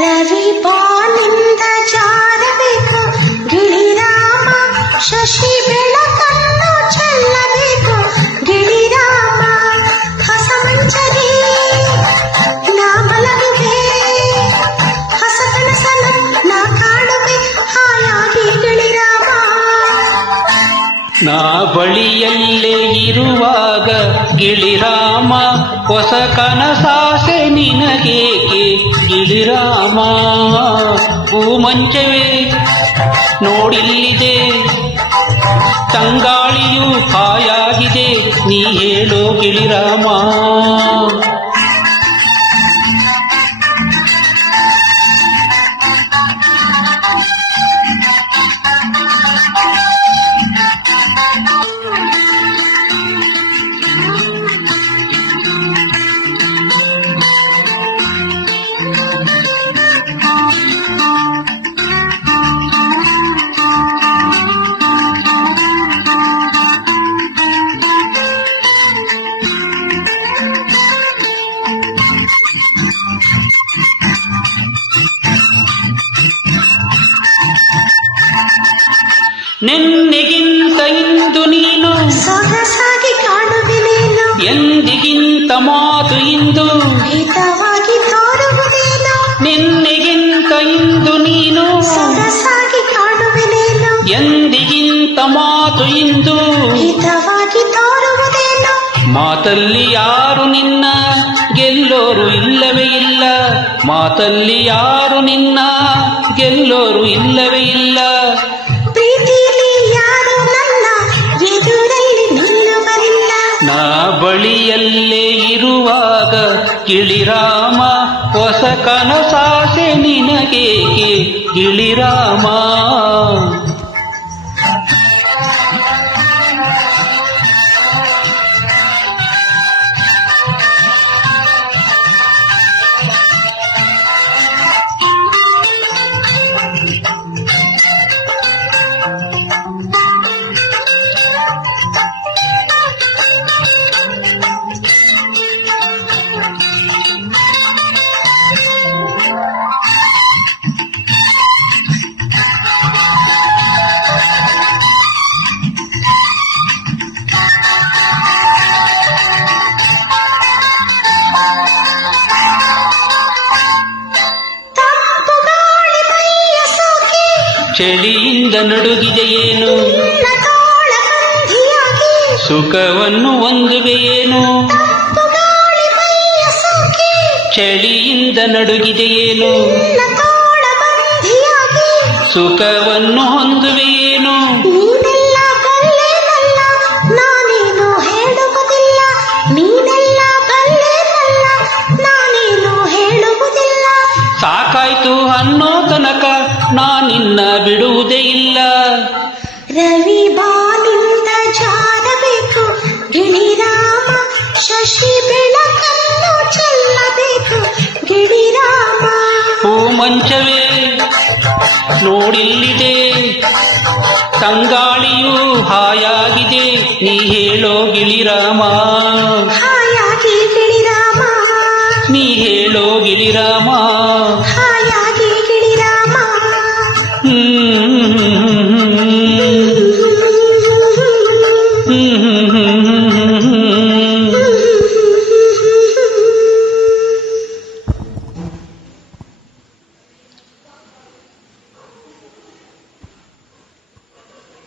ರವಿ ಬಾನಿಂದ ಜಾರಬೇಕು ಗಿಳಿರಾಮ, ಶಶಿ ಬೆಳಕನ್ನು ಚೆಲ್ಲಬೇಕು ಗಿಳಿರಾಮ. ಹೊಸ ಮಂಚಲಿ ನಾ ಮಲಗುವೆ, ಹೊಸ ಕನಸನ್ನು ನಾ ಕಾಣುವೆ ಹಾಯಾಗಿ ಗಿಳಿರಾಮ. ನಾ ಬಳಿಯಲ್ಲೇ ಇರುವಾಗ ಗಿಳಿರಾಮ, ಹೊಸ ಕನಸಾಸೆ ನಿನಗೇಕೆ ಗಿಳಿರಾಮ. ಭೂಮಂಚವೇ ನೋಡಿಲ್ಲಿದೆ, ತಂಗಾಳಿಯು ಹಾಯಾಗಿದೆ, ನೀ ಹೇಳೋ ಗಿಳಿರಾಮ. ನಿನ್ನೆಗಿಂತ ಇಂದು ನೀನು ಸೊಗಸಾಗಿ ಕಾಣುವೆ ನೀನು, ಎಂದಿಗಿಂತ ಮಾತು ಇಂದು ಹಿತವಾಗಿ ತೋರುವುದೇನು. ನಿನ್ನೆಗಿಂತ ಇಂದು ನೀನು ಸೊಗಸಾಗಿ ಕಾಣುವೆ ನೀನು, ಎಂದಿಗಿಂತ ಮಾತು ಇಂದು ಹಿತವಾಗಿ ತೋರುವುದೇನು. ಮಾತಲ್ಲಿ ಯಾರು ನಿನ್ನ ಗೆಲ್ಲೋರು ಇಲ್ಲವೇ ಇಲ್ಲ, ಮಾತಲ್ಲಿ ಯಾರು ನಿನ್ನ ಗೆಲ್ಲೋರು ಇಲ್ಲವೇ ಇಲ್ಲ. ಪ್ರೀತಿಲಿ ಯಾರು ನನ್ನ ಎದುರಲ್ಲಿ ನಿಲ್ಲುವರಿಲ್ಲ. ನಾ ಬಳಿಯಲ್ಲೇ ಇರುವಾಗ ಗಿಳಿರಾಮ, ಹೊಸ ಕನಸಾಸೆ ನಿನಗೇಕೆ ಗಿಳಿರಾಮ. ಚಳಿಯಿಂದ ನಡುಗಿದೆಯೇನು, ಸುಖವನ್ನು ಹೊಂದುವೆಯೇನು. ಚಳಿಯಿಂದ ನಡುಗಿದೆಯೇನು, ಸುಖವನ್ನು ಹೊಂದುವೆಯೇನು. ನಾನೇನು ಹೇಳುವುದಿಲ್ಲ, ನೀನೆಲ್ಲ ಬಲ್ಲೆನಲ್ಲ, ನಾನೇನು ಹೇಳುವುದಿಲ್ಲ. ಸಾಕಾಯ್ತು ಅನ್ನೋ ತನಕ ನಾನಿನ್ನ ಬಿಡುವುದೇ ಇಲ್ಲ. ರವಿ ಬಾನಿಂದ ಜಾರಬೇಕು ಗಿಳಿರಾಮ, ಶಶಿ ಬೆಳಕನ್ನು ಚೆಲ್ಲಬೇಕು ಗಿಳಿರಾಮ. ಮಂಚವೇ ನೋಡಿಲ್ಲಿದೆ, ತಂಗಾಳಿಯು ಹಾಯಾಗಿದೆ, ನೀ ಹೇಳೋ ಗಿಳಿರಾಮ. ಹಾಯಾಗಿ ಗಿಳಿರಾಮ, ನೀ ಹೇಳೋ ಗಿಳಿರಾಮ. ಹಾಯಾಗಿ ಗಿಳಿರಾಮ.